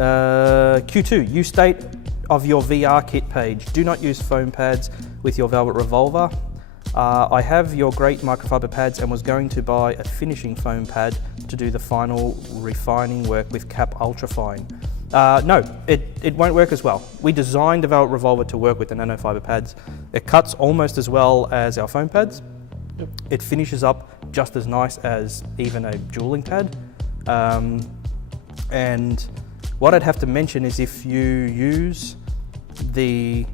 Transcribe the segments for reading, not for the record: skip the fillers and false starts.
Q2, use state of your VR kit page. Do not use foam pads with your Velvet Revolver. I have your great microfiber pads and was going to buy a finishing foam pad to do the final refining work with Cap Ultrafine. No, it won't work as well. We designed the Velvet Revolver to work with the nanofiber pads. It cuts almost as well as our foam pads. Yep. It finishes up just as nice as even a jeweling pad. And what I'd have to mention is if you use a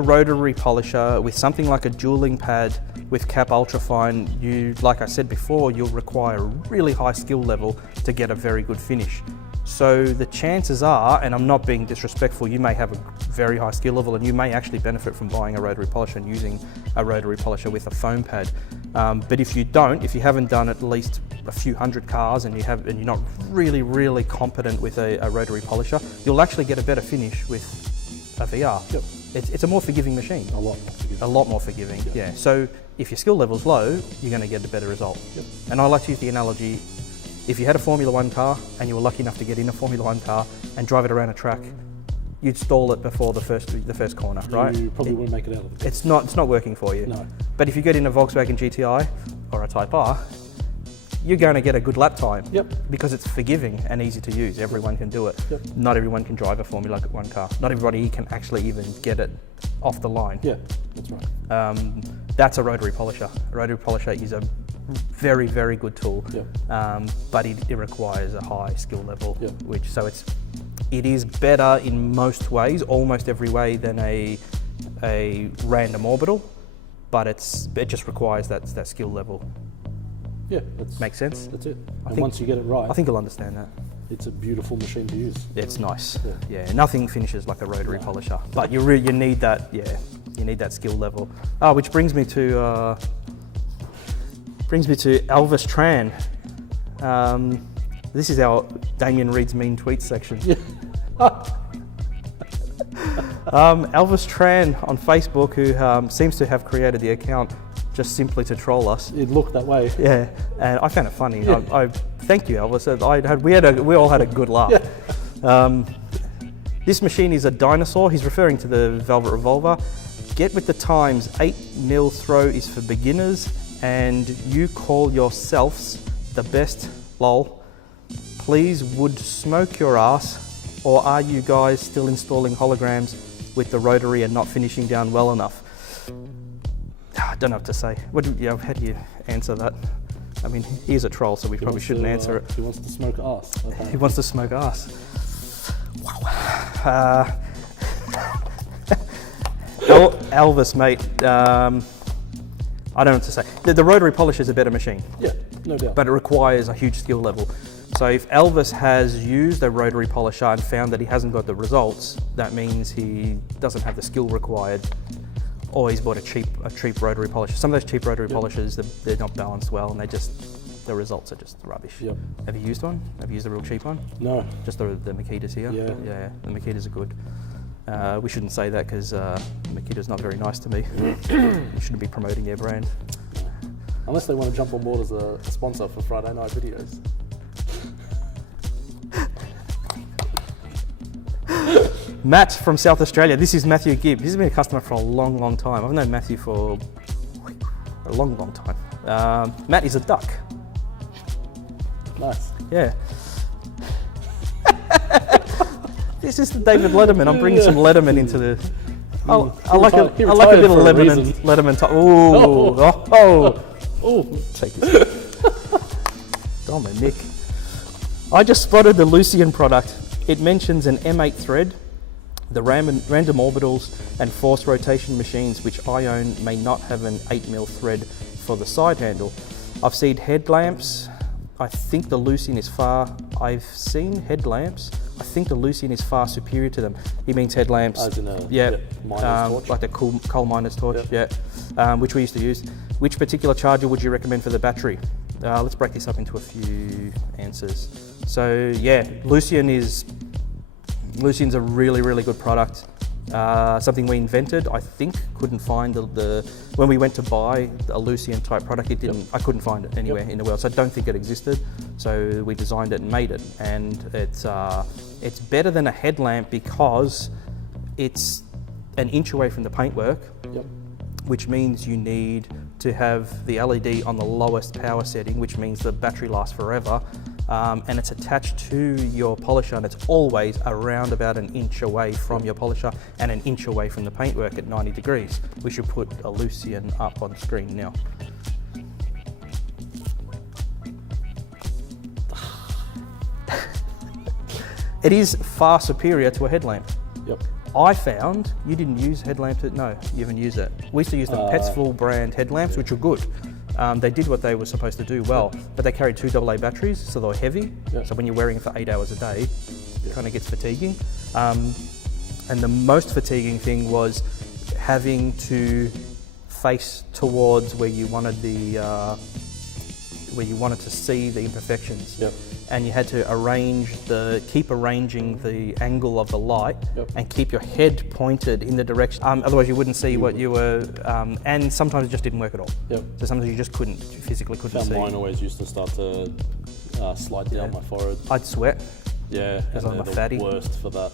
rotary polisher with something like a jeweling pad with Cap Ultrafine, like I said before, you'll require a really high skill level to get a very good finish. So the chances are, and I'm not being disrespectful, you may have a very high skill level and you may actually benefit from buying a rotary polisher and using a rotary polisher with a foam pad. But if you haven't done at least a few hundred cars and you're not really competent with a rotary polisher, you'll actually get a better finish with a VR. Yep. It's a more forgiving machine. A lot more forgiving. A lot more forgiving, yep. Yeah. So if your skill level's low, you're going to get a better result. Yep. And I like to use the analogy, if you had a Formula One car and you were lucky enough to get in a Formula One car and drive it around a track, you'd stall it before the first corner, right? You probably wouldn't make it out of it. It's not working for you. No. But if you get in a Volkswagen GTI or a Type R, you're going to get a good lap time. Yep. Because it's forgiving and easy to use. Everyone can do it. Yep. Not everyone can drive a Formula One car. Not everybody can actually even get it off the line. Yeah, that's right. That's a rotary polisher. A rotary polisher is a very good tool. Yep. But it requires a high skill level. Yep. It is better in most ways, almost every way, than a random orbital, but it just requires that skill level. Yeah, makes sense. That's it. And once you get it right, I think you'll understand that. It's a beautiful machine to use. It's nice. Yeah. Nothing finishes like a rotary polisher, but you need that. Yeah, you need that skill level. Which brings me to Elvis Tran. This is our Damien Reed's mean tweets section. Yeah. Elvis Tran on Facebook, who seems to have created the account just simply to troll us. It looked that way. Yeah, and I found it funny. Yeah. I thank you, Elvis. We all had a good laugh. Yeah. This machine is a dinosaur. He's referring to the Velvet Revolver. Get with the times. 8mm throw is for beginners, and you call yourselves the best. Lol. Please would smoke your ass, or are you guys still installing holograms with the rotary and not finishing down well enough? I don't know what to say. How do you answer that? I mean, he is a troll, so we probably shouldn't answer it. He wants to smoke ass. Okay. He wants to smoke ass. Wow. Elvis, mate. I don't know what to say. The rotary polisher is a better machine. Yeah, no doubt. But it requires a huge skill level. So if Elvis has used a rotary polisher and found that he hasn't got the results, that means he doesn't have the skill required, or he's bought a cheap rotary polisher. Some of those cheap rotary polishers, they're not balanced well, and the results are just rubbish. Yep. Have you used one? Have you used a real cheap one? No. Just the Makitas here? Yeah. The Makitas are good. We shouldn't say that because Makita's not very nice to me. You shouldn't be promoting their brand. Unless they want to jump on board as a sponsor for Friday night videos. Matt from South Australia. This is Matthew Gibb. He's been a customer for a long time. I've known Matthew for a long time. Matt is a duck. Nice. Yeah. This is the David Letterman. I'm bringing some Letterman into the. I like a little Letterman. Oh! Take this. Dominic. I just spotted the Lucian product. It mentions an M8 thread. The random orbitals and force rotation machines which I own may not have an 8mm thread for the side handle. I've seen headlamps. I think the Lucian is far. I've seen headlamps. I think the Lucian is far superior to them. He means headlamps. As in a miner's torch. Like the coal miner's torch. Yeah. Which we used to use. Which particular charger would you recommend for the battery? Let's break this up into a few answers. So yeah, Lucian's a really good product. Something we invented, I think, couldn't find when we went to buy a Lucien type product, it didn't. I couldn't find it anywhere in the world, so I don't think it existed. So we designed it and made it, and it's better than a headlamp because it's an inch away from the paintwork, which means you need to have the LED on the lowest power setting, which means the battery lasts forever. And it's attached to your polisher, and it's always around about an inch away from your polisher and an inch away from the paintwork at 90 degrees. We should put a Lucien up on screen now. It is far superior to a headlamp. I found you didn't use headlamp. No, you haven't used it. We used to use the Petsville brand headlamps, which were good. They did what they were supposed to do well, but they carried 2 AA batteries, so they were heavy. So when you're wearing it for 8 hours a day, it kind of gets fatiguing. And the most fatiguing thing was having to face towards where you wanted to see the imperfections. And you had to keep arranging the angle of the light and keep your head pointed in the direction. Otherwise you wouldn't see what you were, and sometimes it just didn't work at all. So sometimes you just physically couldn't see. Mine always used to start to slide down my forehead. I'd sweat. Because I'm a fatty. Worst for that.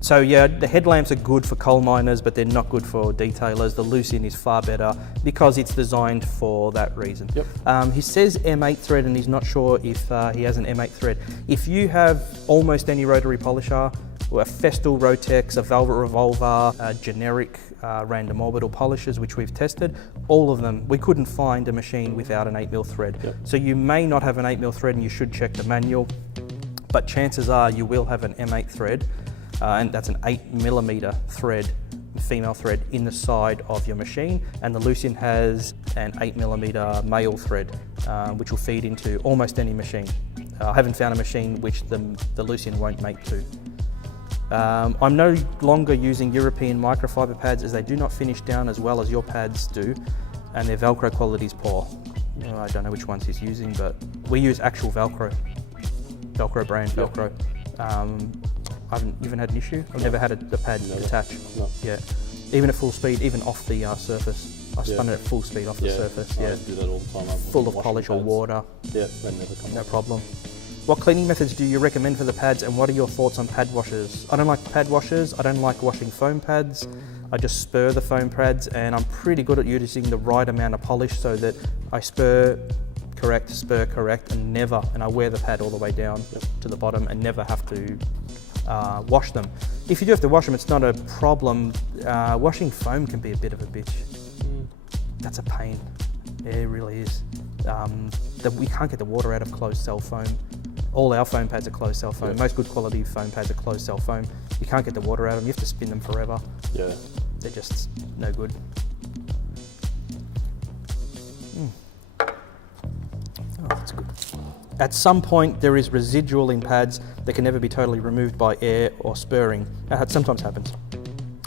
So the headlamps are good for coal miners, but they're not good for detailers. The Lucien is far better because it's designed for that reason. He says M8 thread, and he's not sure if he has an M8 thread. If you have almost any rotary polisher, or a Festool Rotex, a Velvet Revolver, generic random orbital polishers, which we've tested, all of them, we couldn't find a machine without an 8mm thread. So you may not have an 8mm thread, and you should check the manual. But chances are you will have an M8 thread, and that's an 8mm thread, female thread, in the side of your machine. And the Lucien has an 8mm male thread, which will feed into almost any machine. I haven't found a machine which the Lucien won't mate to. I'm no longer using European microfiber pads as they do not finish down as well as your pads do, and their Velcro quality is poor. I don't know which ones he's using, but we use actual Velcro brand Velcro. I haven't even had an issue. I've never had the pad detach. Even at full speed, even off the surface. I spun it at full speed off the surface. I do that all the time. Full of polish or water. They never come No problem. What cleaning methods do you recommend for the pads, and what are your thoughts on pad washers? I don't like pad washers. I don't like washing foam pads. I just spur the foam pads, and I'm pretty good at using the right amount of polish so that I spur correct, and I wear the pad all the way down to the bottom and never have to wash them. If you do have to wash them, it's not a problem. Washing foam can be a bit of a bitch. That's a pain. It really is. We can't get the water out of closed cell foam. All our foam pads are closed cell foam. Most good quality foam pads are closed cell foam. You can't get the water out of them. You have to spin them forever. They're just no good. Oh, that's good. At some point, there is residual in pads that can never be totally removed by air or spurring. That sometimes happens.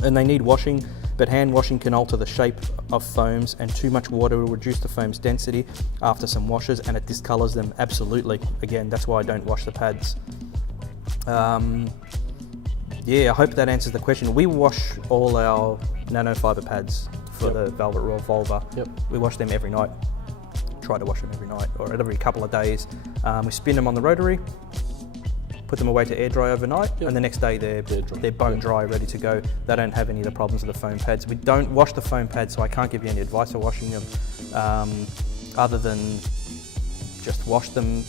And they need washing, but hand washing can alter the shape of foams, and too much water will reduce the foam's density after some washes, and it discolors them. Absolutely. Again, that's why I don't wash the pads. I hope that answers the question. We wash all our nanofiber pads for the Velvet Revolver. We wash them every night. Try to wash them every night or every couple of days. We spin them on the rotary, put them away to air dry overnight, and the next day they're bone dry, ready to go. They don't have any of the problems with the foam pads. We don't wash the foam pads, so I can't give you any advice for washing them, other than just wash them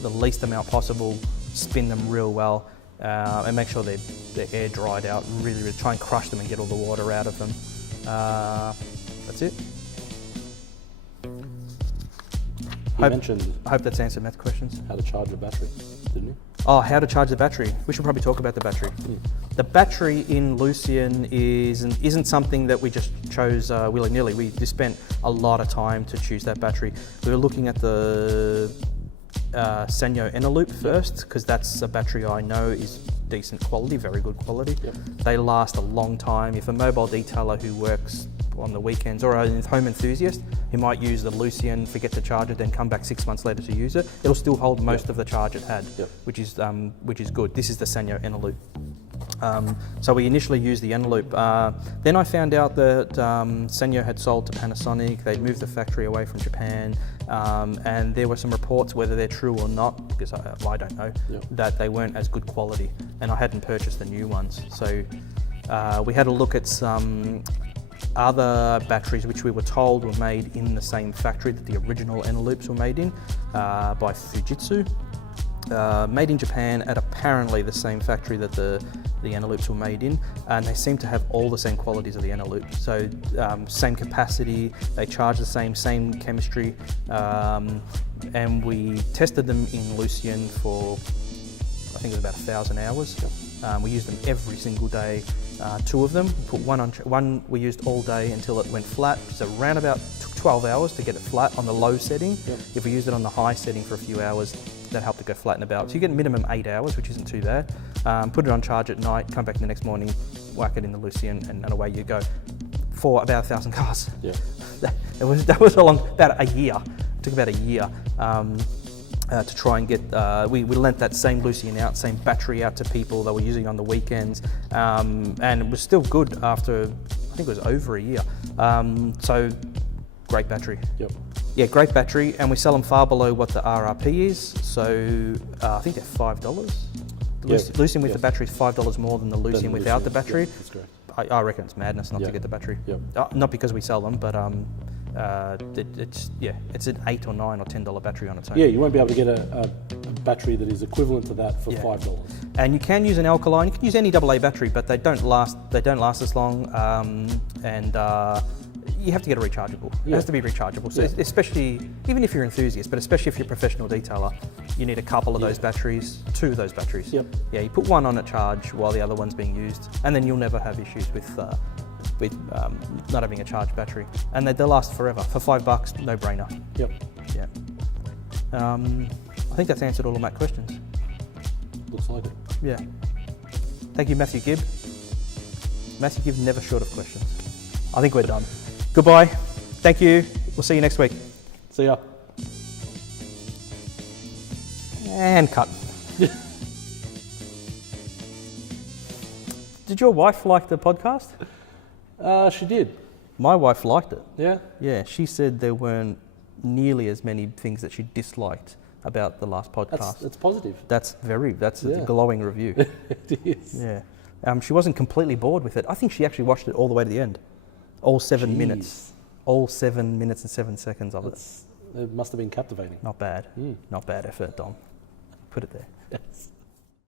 the least amount possible, spin them real well, and make sure they're air dried out. Really try and crush them and get all the water out of them. That's it. You mentioned I hope that's answered Matt's questions. how to charge a battery, didn't you? Oh, how to charge the battery. We should probably talk about the battery. The battery in Lucien isn't something that we just chose willy-nilly. We spent a lot of time to choose that battery. We were looking at the Sanyo Eneloop first, because that's a battery I know is decent quality, very good quality. They last a long time. If a mobile detailer who works on the weekends, or a home enthusiast who might use the Lucien, forget to charge it, then come back 6 months later to use it, it'll still hold most of the charge it had, which is good. This is the Sanyo Eneloop. So we initially used the Eneloop. Then I found out that Sanyo had sold to Panasonic. They'd moved the factory away from Japan, and there were some reports, whether they're true or not, because I don't know, that they weren't as good quality, and I hadn't purchased the new ones. So we had a look at some other batteries which we were told were made in the same factory that the original Eneloops were made in, by Fujitsu. Made in Japan at apparently the same factory that the Eneloops were made in, and they seem to have all the same qualities of the Eneloop. So same capacity, they charge the same chemistry, and we tested them in Lucien for, I think it was about 1,000 hours. We used them every single day, 2 of them. Put one we used all day until it went flat, so around about took 12 hours to get it flat on the low setting. If we used it on the high setting for a few hours, that helped it go flat and about. So you get minimum 8 hours, which isn't too bad. Put it on charge at night, come back the next morning, whack it in the Lucien, and away you go. For about 1,000 cars. Yeah. that was about a year. It took about a year to try and get. We lent that same Lucien out, same battery out to people that were using it on the weekends, and it was still good after, I think it was over a year. So great battery. Yeah, great battery, and we sell them far below what the RRP is. So I think they're $5. The Lucien with the battery is $5 more than the Lucien without the battery. That's correct. I reckon it's madness not to get the battery. Not because we sell them, but it's an $8 or $9 or $10 battery on its own. Yeah, you won't be able to get a battery that is equivalent to that for $5. And you can use an alkaline. You can use any AA battery, but they don't last. They don't last as long, and you have to get a rechargeable. It has to be rechargeable. So especially, even if you're an enthusiast, but especially if you're a professional detailer, you need a couple of those batteries, 2 of those batteries. Yeah, you put one on a charge while the other one's being used, and then you'll never have issues with not having a charged battery. And they'll last forever. For $5, no brainer. Yeah. I think that's answered all of my questions. Looks like it. Yeah. Thank you, Matthew Gibb. Matthew Gibb, never short of questions. I think we're done. Goodbye. Thank you. We'll see you next week. See ya. And cut. Did your wife like the podcast? She did. My wife liked it. Yeah? Yeah, she said there weren't nearly as many things that she disliked about the last podcast. That's positive. That's a glowing review. It is. Yeah. She wasn't completely bored with it. I think she actually watched it all the way to the end. All 7 minutes. All 7 minutes and 7 seconds of it. It must have been captivating. Not bad. Not bad effort, Dom. Put it there. Yes.